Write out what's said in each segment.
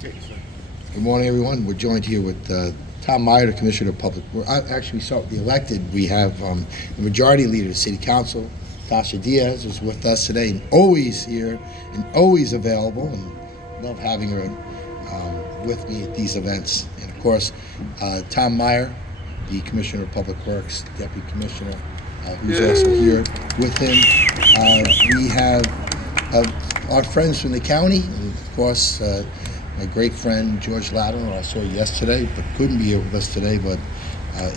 Good morning, everyone. We're joined here with Tom Meyer, the Commissioner of Public Works. Actually, start with the elected. We have the Majority Leader of the City Council, Tasha Diaz, is with us today, and always here and always available, and love having her with me at these events. And of course, Tom Meyer, the Commissioner of Public Works, Deputy Commissioner, who's also here with him. We have our friends from the county, and of course, my great friend George Latimer, I saw yesterday, but couldn't be here with us today, but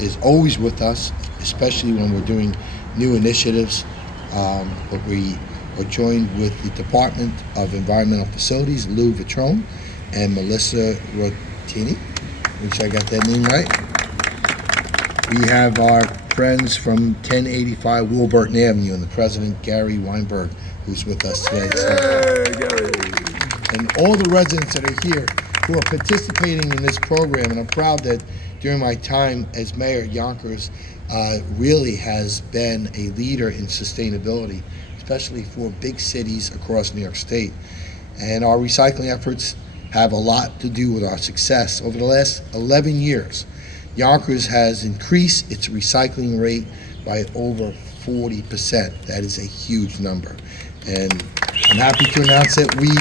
is always with us, especially when we're doing new initiatives. But we are joined with the Department of Environmental Facilities, Lou Vitrone, and Melissa Rotini, which I got that name right. We have our friends from 1085 Wilburton Avenue and the President, Gary Weinberg, who's with us today. And all the residents that are here who are participating in this program, and I'm proud that during my time as mayor, Yonkers really has been a leader in sustainability, especially for big cities across New York State. And our recycling efforts have a lot to do with our success. Over the last 11 years, Yonkers has increased its recycling rate by over 40%. That is a huge number. And I'm happy to announce that we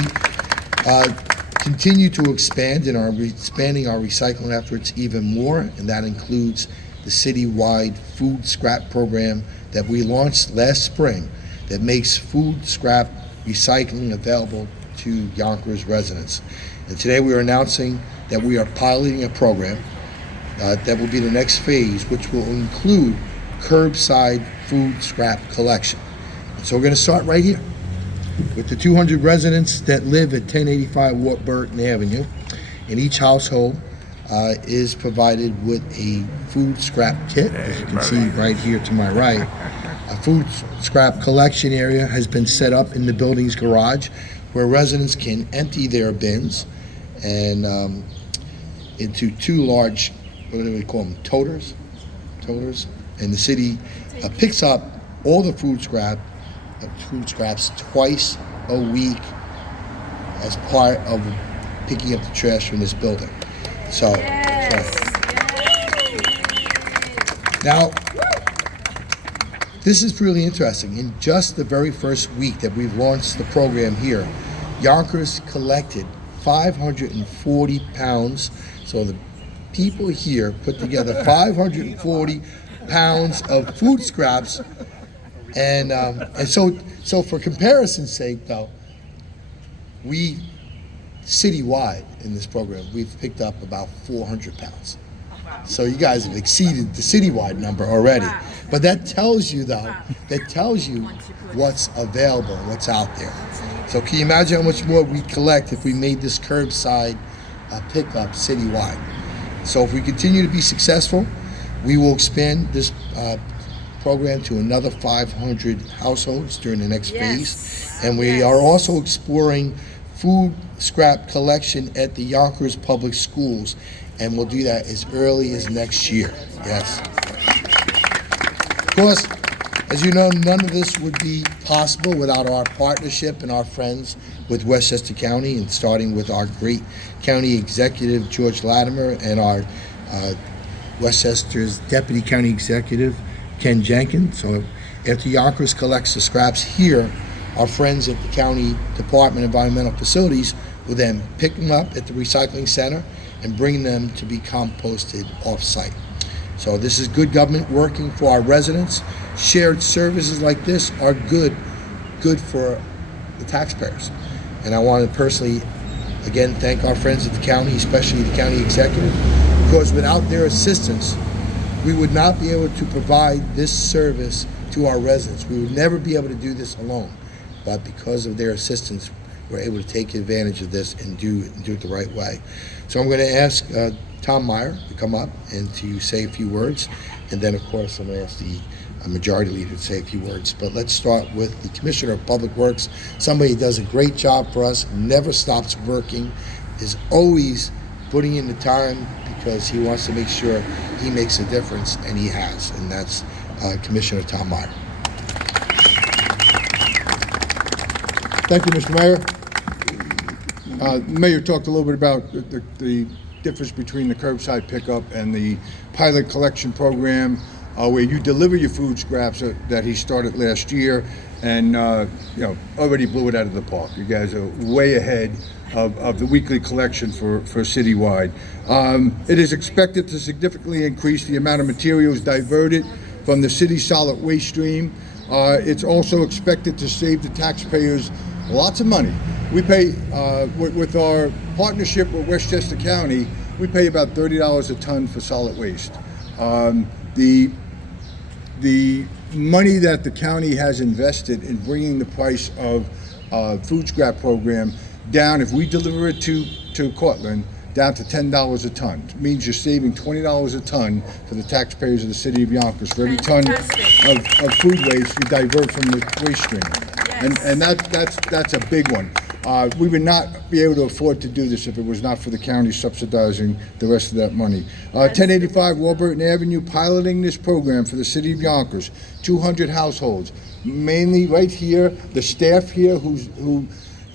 continue to expand and are expanding our recycling efforts even more, and that includes the citywide food scrap program that we launched last spring that makes food scrap recycling available to Yonkers residents. And today we are announcing that we are piloting a program that will be the next phase, which will include curbside food scrap collection. And so we're going to start right here with the 200 residents that live at 1085 Wilburton Avenue, and each household is provided with a food scrap kit, as you can see right here to my right. A food scrap collection area has been set up in the building's garage where residents can empty their bins and into two large, what do we call them, toters, and the city picks up all the food scraps twice a week as part of picking up the trash from this building. So, now, this is really interesting. In just the very first week that we've launched the program here, Yonkers collected 540 pounds. So the people here put together 540 pounds of food scraps. And so for comparison's sake, though, we citywide in this program, we've picked up about 400 pounds. So you guys have exceeded the citywide number already. But that tells you, though, what's available, what's out there. So can you imagine how much more we collect if we made this curbside pickup citywide? So if we continue to be successful, we will expand this program to another 500 households during the next phase. And we are also exploring food scrap collection at the Yonkers Public Schools, and we'll do that as early as next year. Yes. Of course, as you know, none of this would be possible without our partnership and our friends with Westchester County, and starting with our great county executive, George Latimer, and our Westchester's Deputy County Executive, Ken Jenkins. So after Yonkers collects the scraps here, our friends at the County Department of Environmental Facilities will then pick them up at the recycling center and bring them to be composted off-site. So this is good government working for our residents. Shared services like this are good for the taxpayers. And I want to personally, again, thank our friends at the county, especially the county executive, because without their assistance, we would not be able to provide this service to our residents. We would never be able to do this alone. But because of their assistance, we're able to take advantage of this and do it the right way. So I'm going to ask Tom Meyer to come up and to say a few words. And then, of course, I'm going to ask the Majority Leader to say a few words. But let's start with the Commissioner of Public Works, somebody who does a great job for us, never stops working, is always putting in the time because he wants to make sure he makes a difference, and he has. And that's Commissioner Tom Meyer. Thank you, Mr. Mayor. Mayor talked a little bit about the difference between the curbside pickup and the pilot collection program, where you deliver your food scraps that he started last year, and already blew it out of the park. You guys are way ahead of the weekly collection for citywide. It is expected to significantly increase the amount of materials diverted from the city's solid waste stream. It's also expected to save the taxpayers lots of money. We pay, with our partnership with Westchester County, we pay about $30 a ton for solid waste. The money that the county has invested in bringing the price of food scrap program down, if we deliver it to Cortland, down to $10 a ton. It means you're saving $20 a ton for the taxpayers of the city of Yonkers for every ton of food waste you divert from the waste stream. Yes. And that's a big one. We would not be able to afford to do this if it was not for the county subsidizing the rest of that money. 1085 Warburton Avenue, piloting this program for the city of Yonkers. 200 households, mainly right here. The staff here,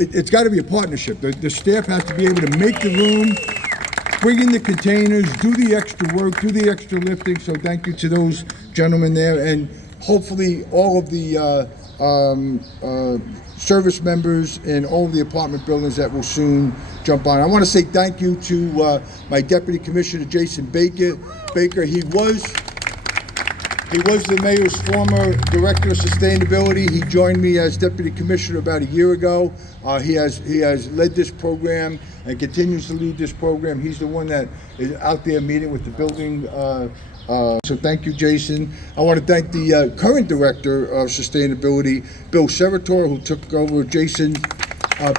it's got to be a partnership. The staff has to be able to make the room, bring in the containers, do the extra work, do the extra lifting. So thank you to those gentlemen there, and hopefully all of the service members in all of the apartment buildings that will soon jump on. I want to say thank you to my Deputy Commissioner Jason Baker. He was the mayor's former director of sustainability. He joined me as deputy commissioner about a year ago. He has led this program and continues to lead this program. He's the one that is out there meeting with the building. So thank you, Jason. I want to thank the current director of sustainability, Bill Serator, who took over Jason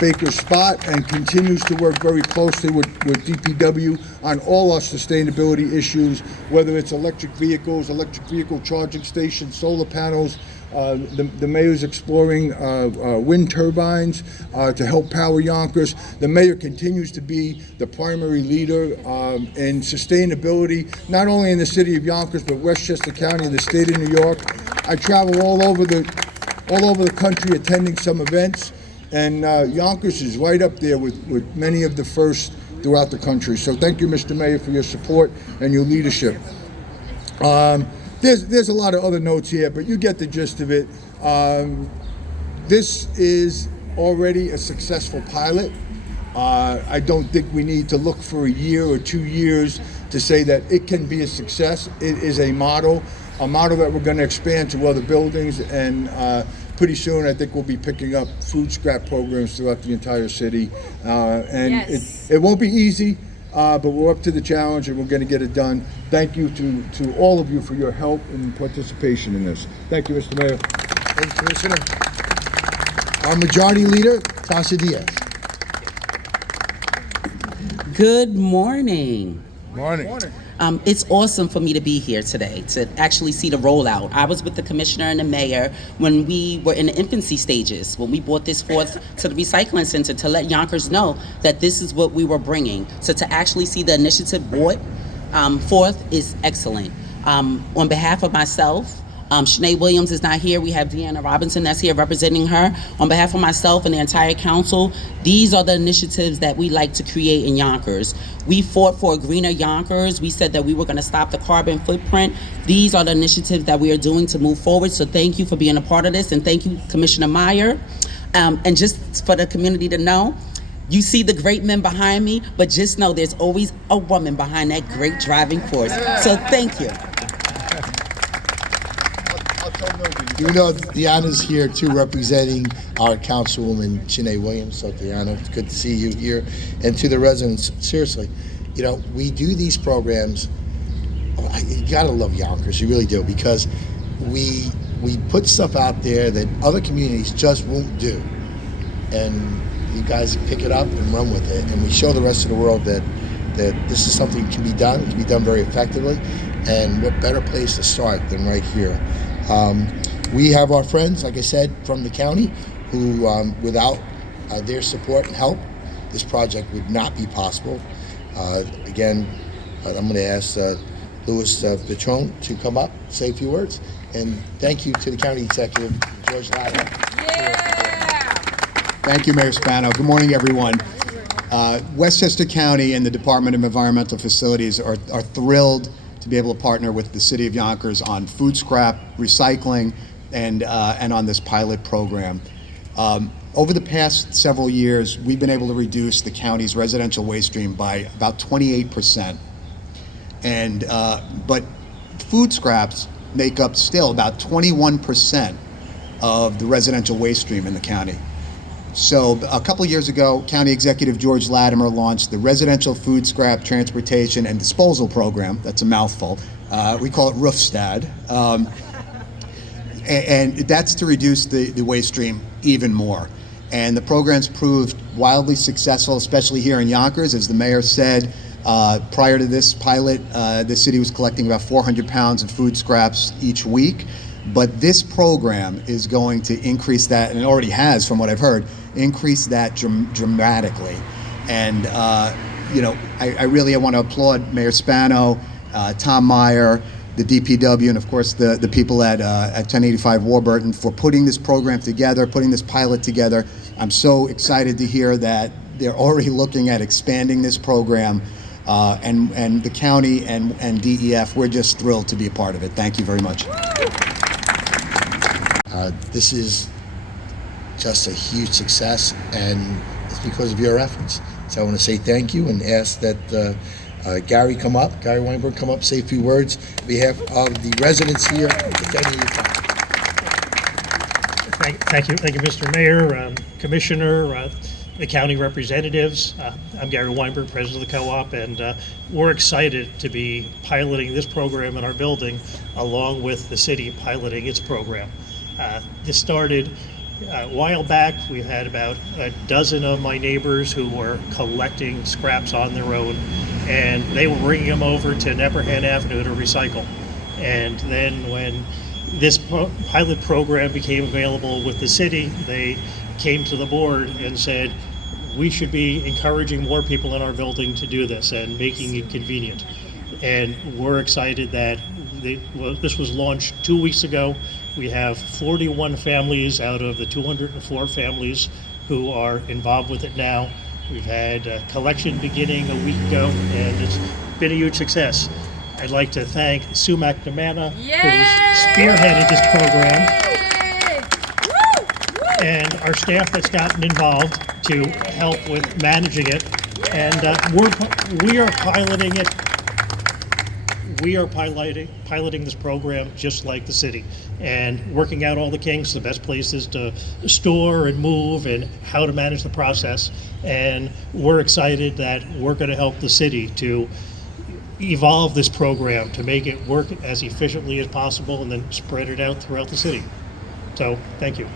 Baker's spot and continues to work very closely with DPW on all our sustainability issues, whether it's electric vehicles, electric vehicle charging stations, solar panels. The mayor's exploring wind turbines to help power Yonkers. The mayor continues to be the primary leader in sustainability, not only in the city of Yonkers, but Westchester County and the state of New York. I travel all over the country attending some events, and Yonkers is right up there with many of the first throughout the country. So thank you, Mr. Mayor, for your support and your leadership. There's a lot of other notes here, but you get the gist of it. This is already a successful pilot. I don't think we need to look for a year or 2 years to say that it can be a success. It is a model that we're going to expand to other buildings, and pretty soon I think we'll be picking up food scrap programs throughout the entire city. And yes, it won't be easy. But we're up to the challenge and we're going to get it done. Thank you to all of you for your help and participation in this. Thank you, Mr. Mayor. Thank you, Commissioner. Our Majority Leader, Tasha Diaz. Good morning. Morning. It's awesome for me to be here today to actually see the rollout. I was with the commissioner and the mayor when we were in the infancy stages, when we brought this forth to the recycling center to let Yonkers know that this is what we were bringing. So to actually see the initiative brought forth is excellent. On behalf of myself, Shanae Williams is not here. We have Deanna Robinson that's here representing her. On behalf of myself and the entire council, these are the initiatives that we like to create in Yonkers. We fought for a greener Yonkers. We said that we were going to stop the carbon footprint. These are the initiatives that we are doing to move forward. So thank you for being a part of this, and thank you, Commissioner Meyer. And just for the community to know, you see the great men behind me, but just know there's always a woman behind that great driving force. So thank you. You know, Deanna's here too, representing our Councilwoman Shanae Williams. So Deanna, it's good to see you here. And to the residents, seriously, you know, we do these programs. You gotta love Yonkers, you really do, because we put stuff out there that other communities just won't do, and you guys pick it up and run with it, and we show the rest of the world that this is something that can be done. It can be done very effectively, and what better place to start than right here. We have our friends, like I said, from the county, who without their support and help, this project would not be possible. Again, I'm going to ask Louis Patron to come up, say a few words, and thank you to the county executive, George Ladder. Thank you, Mayor Spano. Good morning, everyone. Westchester County and the Department of Environmental Facilities are thrilled to be able to partner with the City of Yonkers on food scrap recycling and on this pilot program. Over the past several years, we've been able to reduce the county's residential waste stream by about 28%. And but food scraps make up still about 21% of the residential waste stream in the county. So a couple years ago, County Executive George Latimer launched the Residential Food Scrap Transportation and Disposal Program. That's a mouthful. We call it RoofSTAD. And that's to reduce the waste stream even more. And the program's proved wildly successful, especially here in Yonkers. As the mayor said, prior to this pilot, the city was collecting about 400 pounds of food scraps each week. But this program is going to increase that, and it already has, from what I've heard, increase that dramatically. And, I really want to applaud Mayor Spano, Tom Meyer, the DPW, and of course the people at 1085 Warburton for putting this program together, putting this pilot together. I'm so excited to hear that they're already looking at expanding this program, and the county and DEF, we're just thrilled to be a part of it. Thank you very much. This is just a huge success, and it's because of your efforts. So I want to say thank you and ask that Gary Weinberg come up, say a few words on behalf of the residents here at 1085. Thank you, Mr. Mayor, Commissioner, the county representatives. I'm Gary Weinberg, president of the co-op, and we're excited to be piloting this program in our building along with the city piloting its program. This started a while back. We had about a dozen of my neighbors who were collecting scraps on their own, and they were bringing them over to Nepperhan Avenue to recycle. And then when this pilot program became available with the city, they came to the board and said, we should be encouraging more people in our building to do this and making it convenient. And we're excited that this was launched 2 weeks ago. We have 41 families out of the 204 families who are involved with it now. We've had a collection beginning a week ago, and it's been a huge success. I'd like to thank Sue McNamara, who's spearheaded this program, and our staff that's gotten involved to help with managing it. And we are piloting it. We are piloting this program just like the city, and working out all the kinks, the best places to store and move, and how to manage the process. And we're excited that we're going to help the city to evolve this program to make it work as efficiently as possible and then spread it out throughout the city. So, thank you.